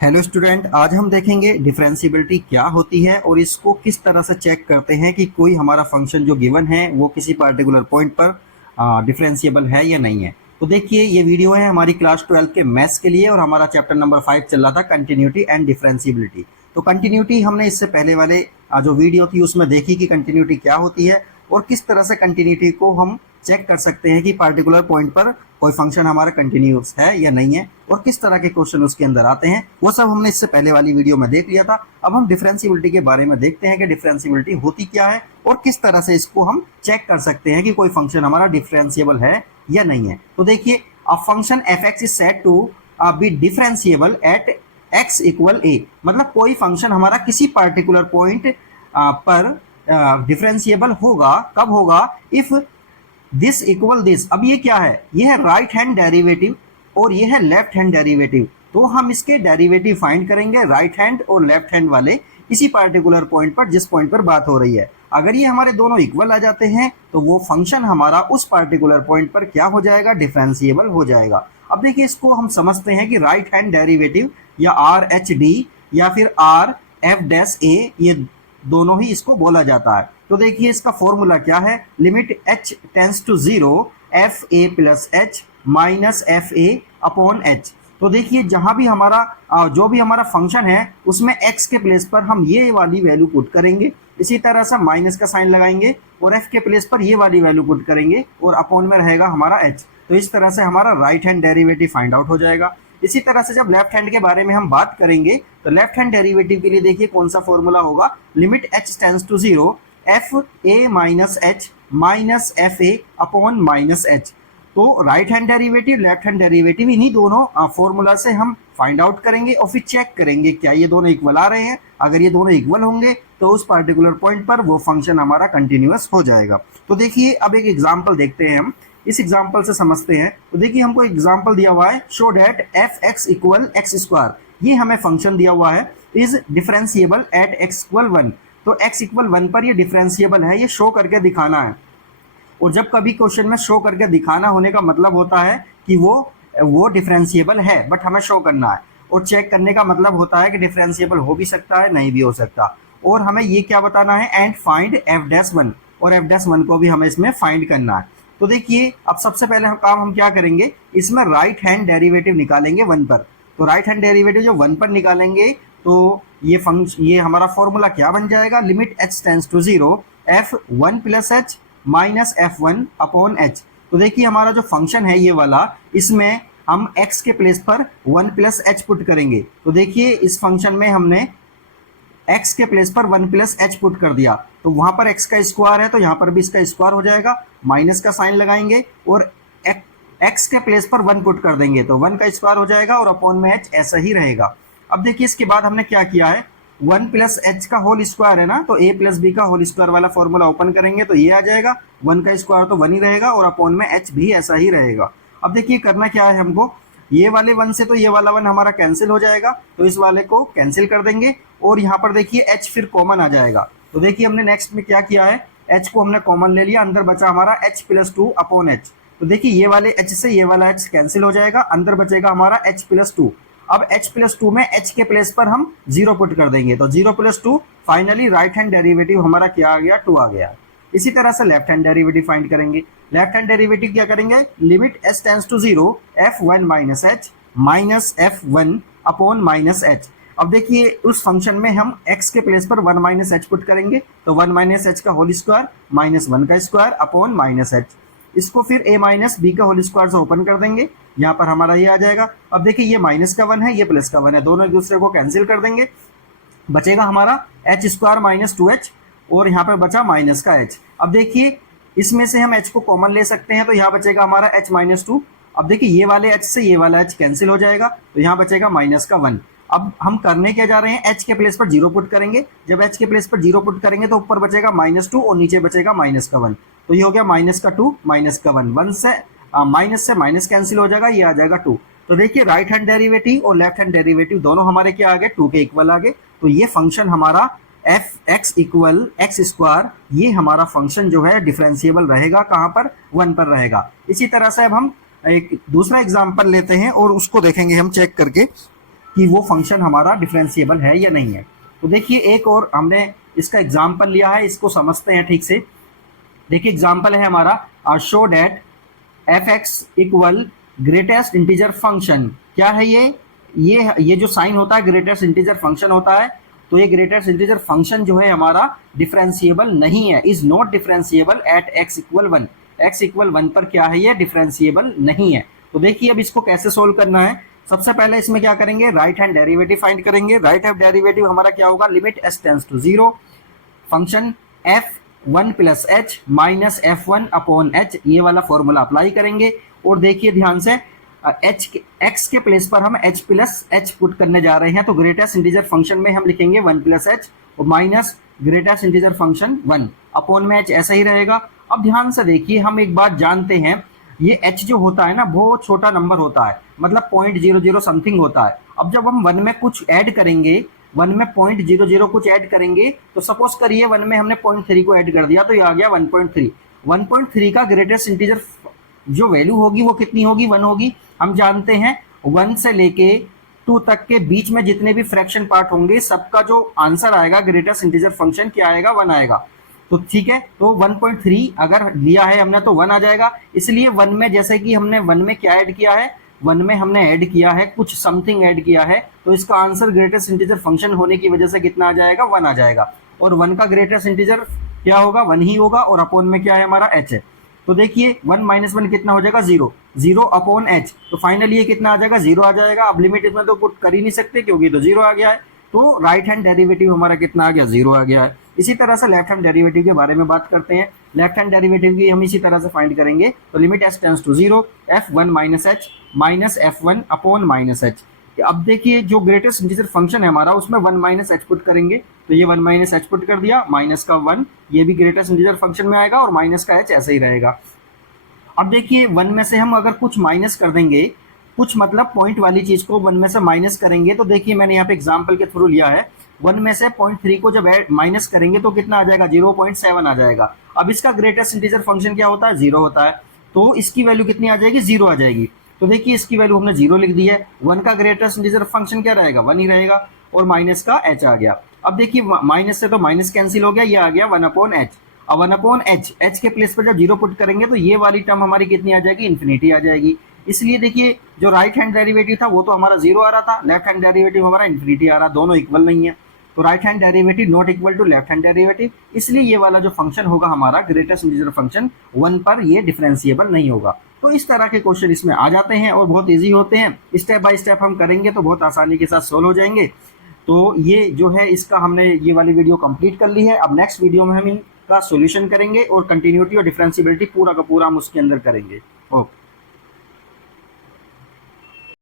Hello student, आज हम देखेंगे डिफरेंशियबिलिटी क्या होती है और इसको किस तरह से चेक करते हैं कि कोई हमारा फंक्शन जो गिवन है वो किसी पार्टिकुलर पॉइंट पर डिफरेंशिएबल है या नहीं है। तो देखिए, ये वीडियो है हमारी क्लास 12 के मैथ्स के लिए और हमारा चैप्टर नंबर 5 चल रहा था कंटिन्यूटी एंड डिफरेंशियबिलिटी। तो कंटिन्यूटी हमने इससे पहले वाले जो वीडियो थी उसमें देखी कि कंटिन्यूटी क्या होती है और किस तरह से कंटिन्यूटी को हम चेक कर सकते हैं कि पार्टिकुलर पॉइंट पर कोई फंक्शन हमारा कंटिन्यूस है या नहीं है और किस तरह के क्वेश्चन उसके अंदर आते हैं, वो सब हमने इससे पहले वाली वीडियो में देख लिया था। अब हम डिफरेंशियबिलिटी के बारे में देखते हैं कि डिफरेंशियबिलिटी होती क्या है और किस तरह से इसको हम चेक कर सकते हैं कि कोई फंक्शन हमारा डिफरेंशिएबल है या नहीं है। तो देखिए, a function f x is said to be differentiable at x equal a, मतलब कोई फंक्शन हमारा किसी पार्टिकुलर पॉइंट पर डिफरेंशिएबल होगा। कब होगा? If this equal this. अब ये क्या है? ये है राइट हैंड डेरिवेटिव और ये है लेफ्ट हैंड डेरिवेटिव। तो हम इसके डेरिवेटिव फाइंड करेंगे राइट हैंड और लेफ्ट हैंड वाले इसी पार्टिकुलर पॉइंट पर जिस पॉइंट पर बात हो रही है। अगर ये हमारे दोनों इक्वल आ जाते हैं तो वो फंक्शन हमारा उस पार्टिकुलर पॉइंट पर क्या हो जाएगा? डिफरेंशिएबल हो जाएगा। अब देखिए, इसको हम समझते हैं कि राइट हैंड डेरिवेटिव या आर एच डी या फिर आर एफ डैश ए, ये दोनों ही इसको बोला जाता है। तो देखिए, इसका फॉर्मूला क्या है? Limit h tends to 0 F A plus H minus F A upon H. तो देखिए, जहां भी हमारा जो भी हमारा फंक्शन है उसमें x के प्लेस पर हम ये वाली वैल्यू पुट करेंगे, इसी तरह से माइनस का साइन लगाएंगे और f के प्लेस पर ये वाली वैल्यू पुट करेंगे और अपॉन में रहेगा हमारा h। तो इस तरह से हमारा right hand derivative find out हो जाएगा। इसी तरह से जब लेफ्ट हैंड के बारे में हम बात करेंगे तो लेफ्ट हैंड डेरिवेटिव के लिए देखिए कौन सा फॉर्मूला होगा? Limit h tends to 0 F a minus H minus F A upon minus h. तो right hand derivative, left hand derivative, इन्हीं दोनों फॉर्मूला से हम फाइंड आउट करेंगे और फिर चेक करेंगे क्या ये दोनों इक्वल आ रहे हैं। अगर ये दोनों इक्वल होंगे तो उस पार्टिकुलर पॉइंट पर वो फंक्शन हमारा कंटिन्यूअस हो जाएगा। तो देखिए, अब एक एग्जाम्पल देखते हैं हम, इस एग्जाम्पल से समझते हैं। तो देखिए, हमको एग्जाम्पल दिया हुआ है, show that F x equal x square. ये हमें फंक्शन दिया हुआ है, is differentiable at x equal 1। तो x इक्वल 1 पर ये डिफरेंशिएबल है, ये शो करके दिखाना है। और जब कभी क्वेश्चन में शो करके दिखाना होने का मतलब होता है कि वो डिफरेंशिएबल है, बट हमें शो करना है। और चेक करने का मतलब होता है कि डिफरेंशिएबल हो भी सकता है, नहीं भी हो सकता। और हमें ये क्या बताना है? एंड फाइंड एफ डैश 1, और एफ डैश 1 को भी हमें इसमें फाइंड करना है। तो देखिए, अब सबसे पहले हम क्या करेंगे? इसमें राइट हैंड डेरिवेटिव निकालेंगे 1 पर। तो राइट हैंड डेरिवेटिव जो 1 पर निकालेंगे तो ये हमारा फॉर्मूला क्या बन जाएगा? Limit h tends to 0 F 1 plus H minus F 1 upon H. तो देखिए, हमारा जो फंक्शन है ये वाला, इसमें हम x के प्लेस पर 1 प्लस एच पुट करेंगे। तो देखिए, इस फंक्शन में हमने x के प्लेस पर 1 प्लस एच पुट कर दिया, तो वहां पर x का स्क्वायर है तो यहाँ पर भी इसका स्क्वायर हो जाएगा, माइनस का साइन लगाएंगे और x के प्लेस पर 1 पुट कर देंगे तो 1 का स्क्वायर हो जाएगा और अपॉन में h ऐसा ही रहेगा। अब देखिए, इसके बाद हमने क्या किया है? 1 प्लस एच का होल स्क्वायर है ना, तो a प्लस बी का होल स्क्वायर वाला फॉर्मूला ओपन करेंगे तो ये आ जाएगा। 1 का स्क्वायर तो 1 ही रहेगा और अपॉन में h भी ऐसा ही रहेगा। अब देखिए, करना क्या है हमको? ये वाले 1 से तो ये वाला 1 हमारा कैंसिल हो जाएगा, तो इस वाले को कैंसिल कर देंगे और यहाँ पर देखिए h फिर कॉमन आ जाएगा। तो देखिए, हमने नेक्स्ट में क्या किया है? h को हमने कॉमन ले लिया, अंदर बचा हमारा h प्लस 2 अपॉन h। तो देखिए, ये वाले h से ये वाला h कैंसिल हो जाएगा, अंदर बचेगा हमारा h प्लस 2। अब h प्लस 2 में h के प्लेस पर हम 0 पुट कर देंगे तो 0 plus 2, finally right hand derivative हमारा क्या आ गया? 2 आ गया। इसी तरह से लेफ्ट हैंड डेरिवेटिव फाइंड करेंगे। लेफ्ट हैंड डेरिवेटिव क्या करेंगे? Limit h tends to 0 F 1 minus H minus F 1 upon minus H. अब देखिए, उस फंक्शन में हम x के प्लेस पर 1 माइनस एच पुट करेंगे तो 1 माइनस एच का होल स्क्वायर माइनस 1 का स्क्वायर अपॉन माइनस एच। इसको फिर a माइनस बी का होल स्क्वायर से ओपन कर देंगे, यहाँ पर हमारा ये आ जाएगा। अब देखिए, ये माइनस का 1 है, ये प्लस का 1 है, दोनों एक दूसरे को कैंसिल कर देंगे, बचेगा हमारा एच स्क्वायर माइनस 2h और यहाँ पर बचा माइनस का h। अब देखिए, इसमें से हम h को कॉमन ले सकते हैं तो यहाँ बचेगा हमारा h माइनस 2। अब देखिए, ये वाले h से ये वाला h कैंसिल हो जाएगा तो यहाँ बचेगा माइनस का 1। अब हम करने क्या जा रहे हैं? h के प्लेस पर 0 पुट करेंगे। जब h के प्लेस पर 0 पुट करेंगे तो ऊपर बचेगा माइनस 2 और नीचे बचेगा माइनस का 1। तो ये हो गया माइनस का 2 माइनस का 1, 1 से माइनस से माइनस कैंसिल हो जाएगा, ये आ जाएगा 2। तो देखिए, राइट हैंड डेरिवेटिव और लेफ्ट हैंड डेरिवेटिव दोनों हमारे क्या आ गए? 2 के इक्वल आ गए। तो ये फंक्शन हमारा F x equal x square, ये हमारा फंक्शन जो है डिफरेंशिएबल रहेगा, कहाँ पर? 1 पर रहेगा। इसी तरह से अब हम एक दूसरा एग्जाम्पल लेते हैं और उसको देखेंगे हम चेक करके कि वो फंक्शन हमारा डिफरेंशिएबल है या नहीं है। तो देखिए एक और हमने इसका एग्जाम्पल लिया है, इसको समझते हैं ठीक से। देखिए एग्जाम्पल है हमारा show that F x equal greatest integer function. क्या है ये जो साइन होता है ग्रेटेस्ट इंटीजर फंक्शन होता है। तो ये ग्रेटेस्ट इंटीजर फंक्शन जो है हमारा डिफरेंशिएबल नहीं है, is not differentiable at x equal 1। X equal 1 पर क्या है, ये डिफरेंशिएबल नहीं है। तो देखिए अब इसको कैसे सोल्व करना है। सबसे पहले इसमें क्या करेंगे, राइट हैंड डेरिवेटिव फाइंड करेंगे। राइट हैंड डेरिवेटिव हमारा क्या होगा, limit S tends to 0 function f1 plus H minus f1 upon H, ये वाला फॉर्मूला अप्लाई करेंगे। और देखिए ध्यान से एक्स के प्लेस पर हम h प्लस एच पुट करने जा रहे हैं। तो ग्रेटेस्ट इंटीजर फंक्शन में हम लिखेंगे 1 प्लस एच और minus greatest integer function 1 upon में h, ऐसा ही रहेगा। अब ध्यान से देखिए, हम एक बात जानते हैं, ये h जो होता है ना बहुत छोटा नंबर होता है, मतलब 0.00 समथिंग होता है। अब जब हम 1 में कुछ ऐड करेंगे, 1 में 0.00 कुछ ऐड करेंगे, तो सपोज करिए 1 में हमने 0.3 को ऐड कर दिया, तो ये आ गया 1.3। 1.3 का ग्रेटेस्ट इंटीजर जो वैल्यू होगी वो कितनी होगी, 1 होगी। हम जानते हैं 1 से लेके 2 तक के बीच में जितने भी फ्रैक्शन पार्ट होंगे सबका जो आंसर आएगा ग्रेटेस्ट इंटीजर फंक्शन क्या आएगा, 1 आएगा। तो ठीक है, तो 1.3 अगर लिया है हमने तो 1 आ जाएगा। इसलिए 1 में जैसे कि हमने 1 में क्या ऐड किया है, 1 में हमने ऐड किया है कुछ समथिंग ऐड किया है, तो इसका आंसर ग्रेटेस्ट इंटीजर फंक्शन होने की वजह से कितना आ जाएगा, 1 आ जाएगा। और 1 का ग्रेटेस्ट इंटीजर क्या होगा, 1 ही होगा। और अपॉन में क्या है हमारा h है। तो देखिए 1 माइनस 1 कितना हो जाएगा, 0। 0 अपॉन h, तो फाइनली ये कितना आ जाएगा, 0 आ जाएगा। अब लिमिट इसमें तो पुट कर ही नहीं सकते क्योंकि तो 0 आ गया है। तो राइट हैंड डेरिवेटिव हमारा कितना आ गया, 0 आ गया है। इसी तरह से लेफ्ट हैंड डेरिवेटिव के बारे में बात करते हैं। लेफ्ट हैंड डेरिवेटिव की हम इसी तरह से फाइंड करेंगे। तो limit s tends to 0 f1 minus h minus f1 upon minus h। अब देखिए जो ग्रेटेस्ट इंटीजर फंक्शन है हमारा उसमें 1 माइनस h पुट करेंगे, तो ये 1 माइनस h पुट कर दिया, माइनस का 1, ये भी ग्रेटेस्ट इंटीजर फंक्शन में आएगा और माइनस का h ऐसा ही रहेगा। अब देखिए 1 में से हम अगर कुछ माइनस कर देंगे, कुछ मतलब पॉइंट वाली चीज को 1 में से माइनस करेंगे, तो देखिए मैंने यहाँ पे एग्जांपल के थ्रू लिया है। 1 में से 0.3 को जब माइनस करेंगे तो कितना आ जाएगा, 0.7 आ जाएगा। अब इसका ग्रेटेस्ट इंटीजर फंक्शन क्या होता है, 0 होता है, तो इसकी वैल्यू कितनी आ जाएगी, 0 आ जाएगी। तो देखिए इसकी वैल्यू हमने 0 लिख दी है। 1 का ग्रेटेस्ट इंटीजर फंक्शन क्या रहेगा, 1 ही रहेगा। और माइनस का h आ गया। अब देखिए माइनस से तो माइनस कैंसिल हो गया, ये आ गया 1 अपॉन एच। अब 1 अपॉन एच के प्लेस पर जब 0 पुट करेंगे तो ये वाली टर्म हमारी कितनी आ जाएगी, इन्फिनिटी आ जाएगी। इसलिए देखिए जो राइट हैंड डेरिवेटिव था वो तो हमारा 0 आ रहा था, लेफ्ट हैंड डेरिवेटिव हमारा इन्फिनिटी आ रहा, दोनों इक्वल नहीं है। तो right hand derivative not equal to left hand derivative, इसलिए ये वाला जो फंक्शन होगा हमारा ग्रेटेस्ट इंटीजर फंक्शन 1 पर ये डिफरेंशिएबल नहीं होगा। तो इस तरह के क्वेश्चन इसमें आ जाते हैं और बहुत इजी होते हैं। स्टेप बाय स्टेप हम करेंगे तो बहुत आसानी के साथ सोल्व हो जाएंगे। तो ये जो है इसका हमने ये वाली वीडियो कंप्लीट कर ली है। अब नेक्स्ट वीडियो में हम इनका सॉल्यूशन करेंगे और कंटिन्यूटी और डिफरेंशिएबिलिटी पूरा का पूरा हम उसके अंदर करेंगे। ओके।